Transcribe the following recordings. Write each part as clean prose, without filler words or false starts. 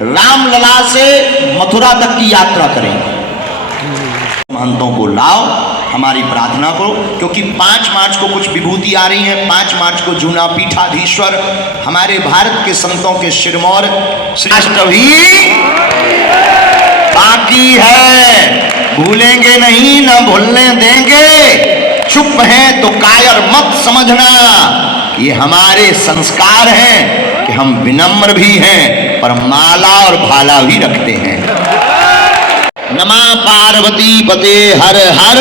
रामलला से मथुरा तक की यात्रा करेंगे। महंतों को लाओ, हमारी प्रार्थना करो, क्योंकि 5 मार्च को कुछ विभूति आ रही है। 5 मार्च को जूना पीठाधीश्वर हमारे भारत के संतों के शिरमौर श्री बाकी है, भूलेंगे नहीं, न भूलने देंगे। चुप हैं तो कायर मत समझना, ये हमारे संस्कार हैं कि हम विनम्र भी हैं पर माला और भाला भी रखते हैं। नमा पार्वती पते हर हर।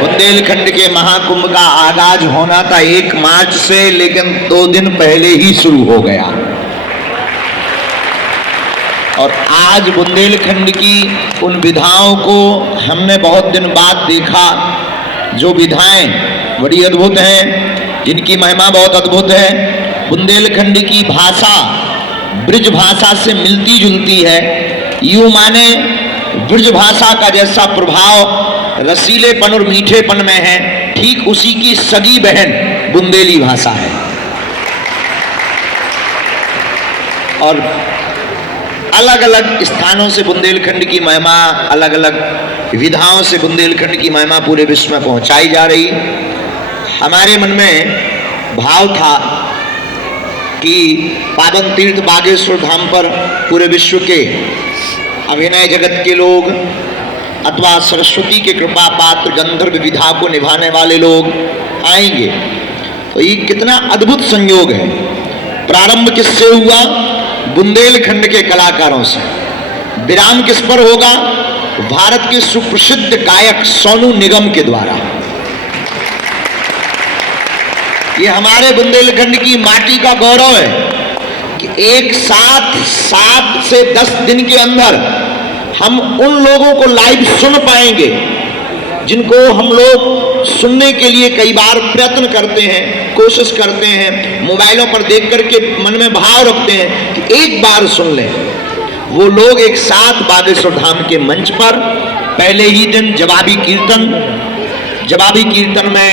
बुंदेलखंड के महाकुंभ का आगाज होना था 1 मार्च से, लेकिन 2 दिन पहले ही शुरू हो गया। और आज बुंदेलखंड की उन विधाओं को हमने बहुत दिन बाद देखा, जो विधाएं बड़ी अद्भुत हैं, जिनकी महिमा बहुत अद्भुत है। बुंदेलखंड की भाषा ब्रज भाषा से मिलती जुलती है। यूं माने ब्रज भाषा का जैसा प्रभाव रसीलेपन और मीठेपन में है, ठीक उसी की सगी बहन बुंदेली भाषा है। और अलग अलग स्थानों से बुंदेलखंड की महिमा, अलग अलग विधाओं से बुंदेलखंड की महिमा पूरे विश्व में पहुंचाई जा रही। हमारे मन में भाव था कि पावन तीर्थ बागेश्वर धाम पर पूरे विश्व के अभिनय जगत के लोग अथवा सरस्वती के कृपा पात्र गंधर्व विधा को निभाने वाले लोग आएंगे। तो ये कितना अद्भुत संयोग है। प्रारंभ किससे हुआ? बुंदेलखंड के कलाकारों से। विराम किस पर होगा? भारत के सुप्रसिद्ध गायक सोनू निगम के द्वारा। ये हमारे बुंदेलखंड की माटी का गौरव है कि एक साथ 7 से 10 दिन के अंदर हम उन लोगों को लाइव सुन पाएंगे जिनको हम लोग सुनने के लिए कई बार प्रयत्न करते हैं, कोशिश करते हैं, मोबाइलों पर देख करके मन में भाव रखते हैं कि एक बार सुन लें। वो लोग एक साथ बागेश्वर धाम के मंच पर पहले ही दिन जवाबी कीर्तन में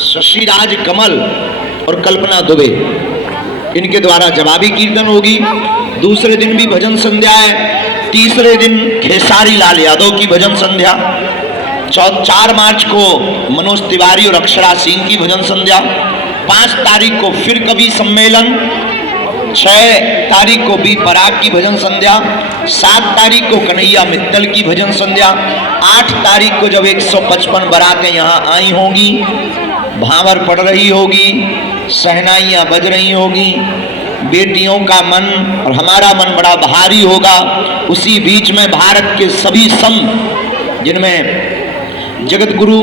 शशिराज कमल और कल्पना दुबे, इनके द्वारा जवाबी कीर्तन होगी। दूसरे दिन भी भजन संध्या है। तीसरे दिन खेसारी लाल यादव की भजन संध्या। 4 मार्च को मनोज तिवारी और अक्षरा सिंह की भजन संध्या। 5 तारीख को फिर कवि सम्मेलन। 6 तारीख को बी पराग की भजन संध्या। 7 तारीख को कन्हैया मित्तल की भजन संध्या। 8 तारीख को जब 155 बारातें यहाँ आई होंगी, भांवर पड़ रही होगी, सहनाइयाँ बज रही होगी, बेटियों का मन और हमारा मन बड़ा भारी होगा। उसी बीच में भारत के सभी संत, जिनमें जगत गुरु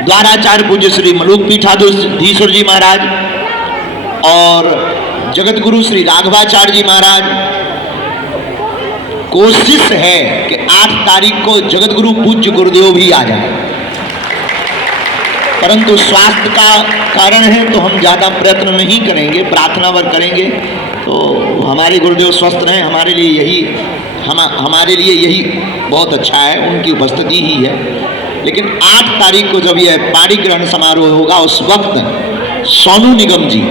द्वाराचार्य पूज्य श्री मलूक पीठाधीश्वर जी महाराज और जगत गुरु श्री राघवाचार्य जी महाराज, कोशिश है कि 8 तारीख को जगत गुरु पूज्य गुरुदेव भी आ जाए, परंतु स्वास्थ्य का कारण है तो हम ज़्यादा प्रयत्न नहीं करेंगे, प्रार्थनावर करेंगे। तो हमारे गुरुदेव स्वस्थ रहें, हमारे लिए यही बहुत अच्छा है, उनकी उपस्थिति ही है। लेकिन 8 तारीख को जब यह पाणी ग्रहण समारोह होगा, उस वक्त सोनू निगम जी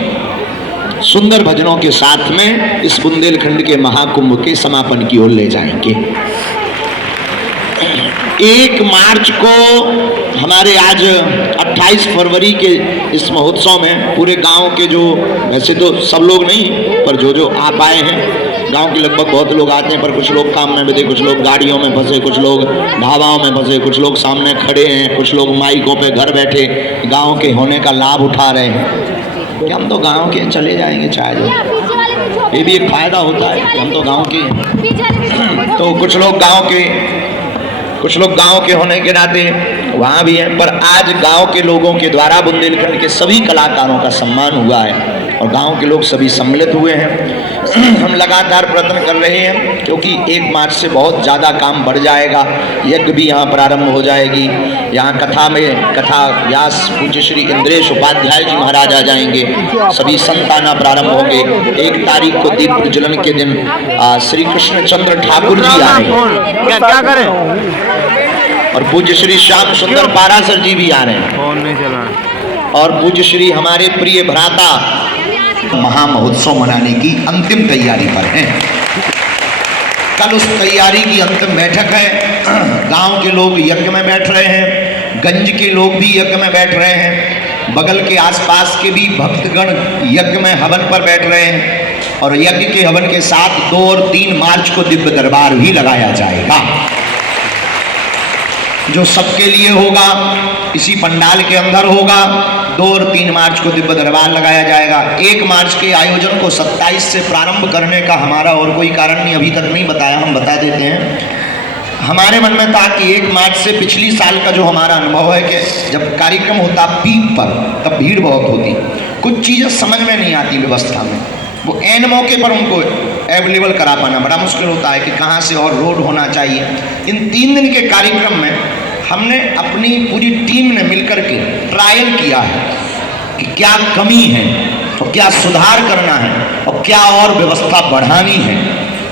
सुंदर भजनों के साथ में इस बुंदेलखंड के महाकुंभ के समापन की ओर ले जाएंगे। 1 मार्च को हमारे आज 28 फरवरी के इस महोत्सव में पूरे गांव के, जो वैसे तो सब लोग नहीं पर जो आप आए हैं, गांव के लगभग बहुत लोग आते हैं, पर कुछ लोग काम में बैठे, कुछ लोग गाड़ियों में फंसे, कुछ लोग ढाबाओं में फंसे, कुछ लोग सामने खड़े हैं, कुछ लोग माइकों पे घर बैठे गांव के होने का लाभ उठा रहे हैं कि हम तो गांव के चले जाएंगे चाहे जो। ये भी एक फायदा होता है कि हम तो गांव के हैं। तो कुछ लोग गांव के होने के नाते वहाँ भी हैं, पर आज गांव के लोगों के द्वारा बुंदेलखंड के सभी कलाकारों का सम्मान हुआ है और गांव के लोग सभी सम्मिलित हुए हैं। हम लगातार प्रयत्न कर रहे हैं क्योंकि 1 मार्च से बहुत ज़्यादा काम बढ़ जाएगा। यज्ञ भी यहाँ प्रारंभ हो जाएगी। यहाँ कथा व्यास पूज्य श्री इंद्रेश उपाध्याय जी महाराज आ जाएंगे। सभी संत आना प्रारंभ होंगे। 1 तारीख को दीप प्रज्वलन के दिन श्री कृष्ण चंद्र ठाकुर जी आएंगे। क्या करें? और पूज्य श्री श्याम सुंदर पारासर जी भी आ रहे हैं। और पूज्य श्री हमारे प्रिय भ्राता महामहोत्सव मनाने की अंतिम तैयारी पर हैं। कल उस तैयारी की अंतिम बैठक है। गांव के लोग यज्ञ में बैठ रहे हैं, गंज के लोग भी यज्ञ में बैठ रहे हैं, बगल के आसपास के भी भक्तगण यज्ञ में हवन पर बैठ रहे हैं। और यज्ञ के हवन के साथ 2 और 3 मार्च को दिव्य दरबार भी लगाया जाएगा, जो सबके लिए होगा, इसी पंडाल के अंदर होगा। 2 और 3 मार्च को दिव्य दरबार लगाया जाएगा। 1 मार्च के आयोजन को 27 से प्रारंभ करने का हमारा और कोई कारण नहीं, अभी तक नहीं बताया, हम बता देते हैं। हमारे मन में था कि 1 मार्च से पिछली साल का जो हमारा अनुभव है कि जब कार्यक्रम होता पीक पर तब भीड़ बहुत होती, कुछ चीज़ें समझ में नहीं आती व्यवस्था में, वो एन मौके पर उनको अवेलेबल करा पाना बड़ा मुश्किल होता है कि कहाँ से और रोड होना चाहिए। इन 3 दिन के कार्यक्रम में हमने अपनी पूरी टीम ने मिलकर के ट्रायल किया है कि क्या कमी है तो क्या सुधार करना है और क्या और व्यवस्था बढ़ानी है।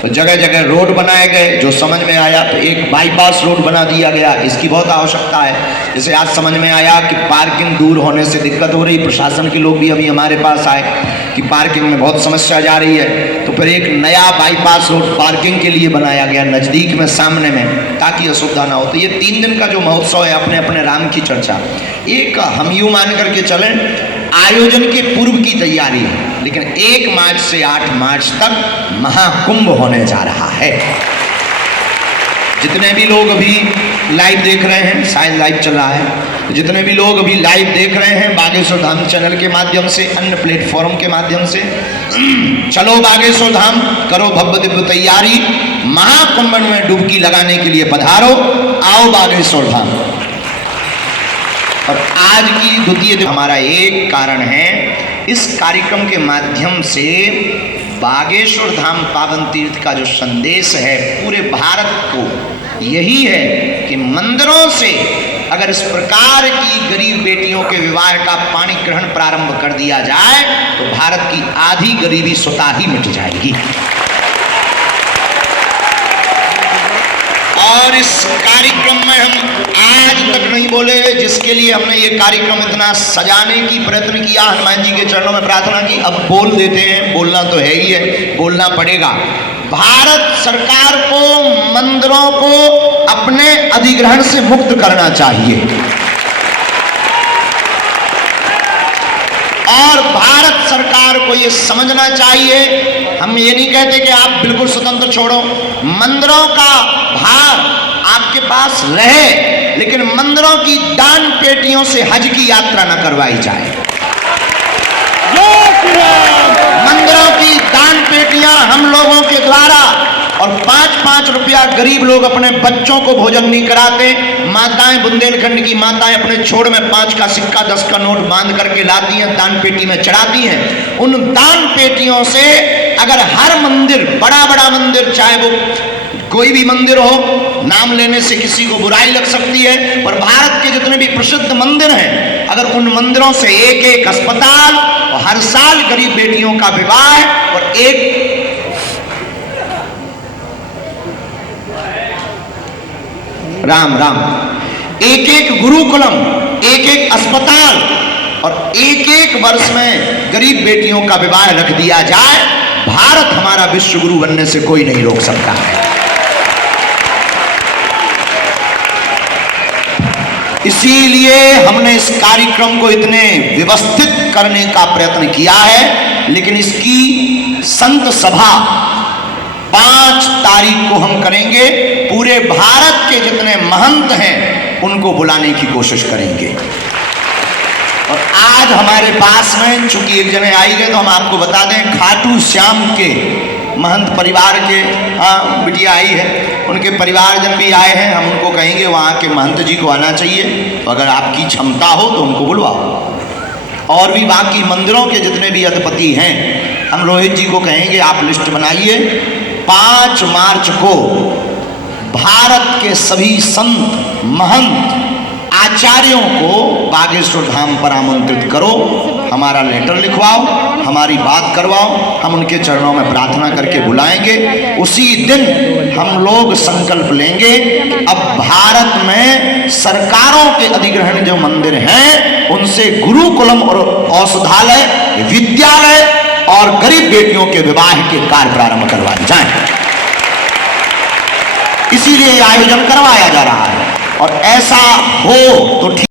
तो जगह जगह रोड बनाए गए, जो समझ में आया तो एक बाईपास रोड बना दिया गया, इसकी बहुत आवश्यकता है। जैसे आज समझ में आया कि पार्किंग दूर होने से दिक्कत हो रही, प्रशासन के लोग भी अभी हमारे पास आए कि पार्किंग में बहुत समस्या जा रही है, तो फिर एक नया बाईपास रोड पार्किंग के लिए बनाया गया नज़दीक में, सामने में, ताकि असुविधा ना हो। तो ये 3 दिन का जो महोत्सव है अपने अपने राम की चर्चा, एक हम यूँ मान करके चलें आयोजन के पूर्व की तैयारी है, लेकिन 1 मार्च से 8 मार्च तक महाकुंभ होने जा रहा है। जितने भी लोग अभी लाइव देख रहे हैं, शायद लाइव चल रहा है, जितने भी लोग अभी लाइव देख रहे हैं बागेश्वर धाम चैनल के माध्यम से, अन्य प्लेटफॉर्म के माध्यम से, चलो बागेश्वर धाम, करो भव्य दिव्य तैयारी, महाकुंभ में डुबकी लगाने के लिए पधारो, आओ बागेश्वर धाम। और आज की द्वितीय दिन हमारा एक कारण है, इस कार्यक्रम के माध्यम से बागेश्वर धाम पावन तीर्थ का जो संदेश है पूरे भारत को यही है कि मंदिरों से अगर इस प्रकार की गरीब बेटियों के विवाह का पाणी ग्रहण प्रारंभ कर दिया जाए तो भारत की आधी गरीबी स्वतः ही मिट जाएगी। और इस कार्यक्रम में हम आज तक नहीं बोले, जिसके लिए हमने ये कार्यक्रम इतना सजाने की प्रयत्न किया, हनुमान जी के चरणों में प्रार्थना की, अब बोल देते हैं, बोलना तो है ही है, बोलना पड़ेगा। भारत सरकार को मंदिरों को अपने अधिग्रहण से मुक्त करना चाहिए और भारत सरकार को ये समझना चाहिए, हम ये नहीं कहते कि आप बिल्कुल स्वतंत्र छोड़ो, मंदिरों का भार आपके पास रहे, लेकिन मंदिरों की दान पेटियों से हज की यात्रा न करवाई जाए। मंदिरों की दान पेटियां हम लोगों के द्वारा, और 5-5 रुपया गरीब लोग अपने बच्चों को भोजन नहीं कराते, माताएं बुंदेलखंड की माताएं अपने छोड़ में 5 का सिक्का 10 का नोट बांध करके लाती हैं, दान पेटी में चढ़ाती हैं। उन दान पेटियों से अगर हर मंदिर, बड़ा बड़ा मंदिर, चाहे वो कोई भी मंदिर हो, नाम लेने से किसी को बुराई लग सकती है, पर भारत के जितने भी प्रसिद्ध मंदिर हैं, अगर उन मंदिरों से एक एक अस्पताल और हर साल गरीब बेटियों का विवाह और एक एक गुरुकुलम, एक एक अस्पताल और एक एक वर्ष में गरीब बेटियों का विवाह रख दिया जाए, भारत हमारा विश्व गुरु बनने से कोई नहीं रोक सकता है। इसीलिए हमने इस कार्यक्रम को इतने व्यवस्थित करने का प्रयत्न किया है, लेकिन इसकी संत सभा 5 तारीख को हम करेंगे। पूरे भारत के जितने महंत हैं उनको बुलाने की कोशिश करेंगे। और आज हमारे पास में चूंकि एक जने आई गए तो हम आपको बता दें, खाटू श्याम के महंत परिवार के बिटिया आई है, उनके परिवारजन भी आए हैं। हम उनको कहेंगे वहाँ के महंत जी को आना चाहिए, तो अगर आपकी क्षमता हो तो उनको बुलवाओ। और भी बाकी मंदिरों के जितने भी अधिपति हैं, हम रोहित जी को कहेंगे आप लिस्ट बनाइए। 5 मार्च को भारत के सभी संत, महंत, आचार्यों को बागेश्वर धाम पर आमंत्रित करो, हमारा लेटर लिखवाओ, हमारी बात करवाओ, हम उनके चरणों में प्रार्थना करके बुलाएंगे। उसी दिन हम लोग संकल्प लेंगे अब भारत में सरकारों के अधिग्रहण जो मंदिर हैं उनसे गुरुकुलम और औषधालय, विद्यालय और गरीब बेटियों के विवाह के कार्य प्रारंभ करवाए जाएं। इसीलिए यह आयोजन करवाया जा रहा है और ऐसा हो तो ठीक।